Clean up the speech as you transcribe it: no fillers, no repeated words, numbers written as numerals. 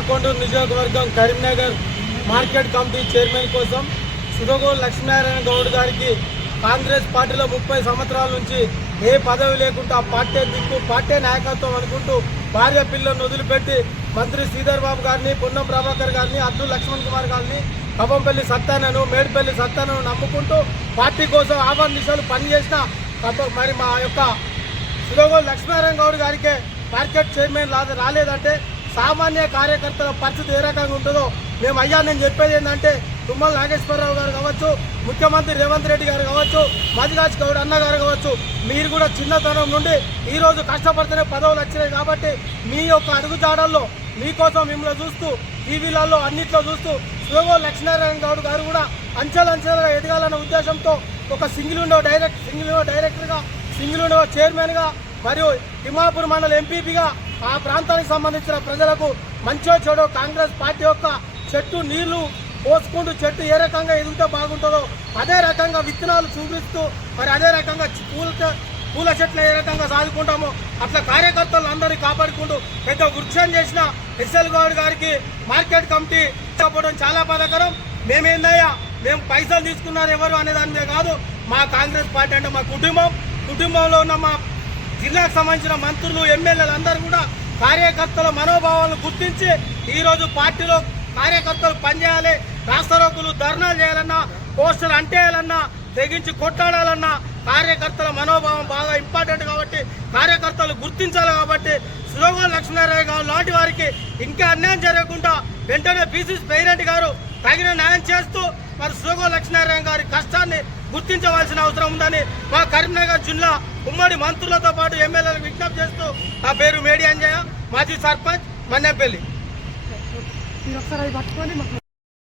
మానకొండూరు నియోజకవర్గం Karimnagar market committee chairman కోసం సుధగోలు లక్ష్మీనారాయణ గౌడ్ గారికి కాంగ్రెస్ పార్టీలో 30 సంవత్సరాల నుంచి ఏ పదవి లేకుండా పార్టీ దిక్కు పార్టీ నాయకత్వం అనుకుంటూ భార్య పిల్లలను వదిలిపెట్టి మంత్రి శ్రీధర్ బాబు గారిని, పొన్నం ప్రభాకర్ గారిని, అబ్దుల్ లక్ష్మణ్ కుమార్ గారిని, కవ్వంపల్లి సత్యానను, మేడిపల్లి సత్యానను నమ్ముకుంటూ పార్టీ కోసం ఆహ్వానించాలు పనిచేసిన మరి మా యొక్క సుధగోలు లక్ష్మీనారాయణ గౌడ్ గారికి మార్కెట్ చైర్మన్ రాలేదంటే సామాన్య కార్యకర్తల పరిస్థితి ఏ రకంగా ఉంటుందో నేను చెప్పేది ఏంటంటే తుమ్మల నాగేశ్వరరావు గారు కావచ్చు, ముఖ్యమంత్రి రేవంత్ రెడ్డి గారు కావచ్చు, మదిరాజ్ గౌడ్ అన్న గారు కావచ్చు, మీరు కూడా చిన్నతనం నుండి ఈరోజు కష్టపడితేనే పదవులు వచ్చినాయి కాబట్టి మీ యొక్క అడుగుజాడల్లో మీకోసం మిమ్మల్ని చూస్తూ టీవీలలో అన్నింటిలో చూస్తూ సుధగోలు లక్ష్మీనారాయణ గౌడ్ గారు కూడా అంచెలంచెలుగా ఎదగాలన్న ఉద్దేశంతో ఒక సింగిల్ విండో డైరెక్టర్గా సింగిల్ విండో చైర్మన్గా మరియు తిమ్మాపూర్ మండల ఎంపీపీగా ఆ ప్రాంతానికి సంబంధించిన ప్రజలకు మంచో చెడో కాంగ్రెస్ పార్టీ యొక్క చెట్టు నీళ్లు పోసుకుంటూ చెట్టు ఏ రకంగా ఎదుగుతే బాగుంటుందో అదే రకంగా విత్తనాలు చూపిస్తూ మరి అదే రకంగా పూల చెట్లు ఏ రకంగా సాదుకుంటామో అట్లా కార్యకర్తలు అందరినీ కాపాడుకుంటూ పెద్ద వృక్షం చేసిన ఎస్ఎల్ గౌడ్ గారికి మార్కెట్ కమిటీ చెప్పడం చాలా బాధాకరం. మేము పైసలు తీసుకున్నారు ఎవరు అనే దాని మీద కాదు, మా కాంగ్రెస్ పార్టీ అంటే మా కుటుంబంలో ఉన్న మా జిల్లాకు సంబంధించిన మంత్రులు, ఎమ్మెల్యేలు అందరూ కూడా కార్యకర్తల మనోభావాలను గుర్తించి ఈరోజు పార్టీలో కార్యకర్తలు పనిచేయాలి, రాస్తారోకులు ధర్నాలు చేయాలన్నా, పోస్టర్ అంటేయాలన్నా, తెగించి కొట్టాడాలన్నా కార్యకర్తల మనోభావం బాగా ఇంపార్టెంట్ కాబట్టి కార్యకర్తలు గుర్తించాలి. కాబట్టి సుధగోలు లక్ష్మీనారాయణ గారు లాంటి వారికి ఇంకా అన్యాయం జరగకుండా వెంటనే పిసిసి ప్రెసిడెంట్ గారు తగిన న్యాయం చేస్తూ మరి సుధగోలు లక్ష్మీనారాయణ గారి కష్టాన్ని గుర్తించవలసిన అవసరం ఉందని మా కరీంనగర్ జిల్లా ఉమ్మడి మంత్రులతో పాటు ఎమ్మెల్యేలకు విజ్ఞప్తి చేస్తూ నా పేరు మేడి అంజయ్య, మాజీ సర్పంచ్ మన్నెపల్లి.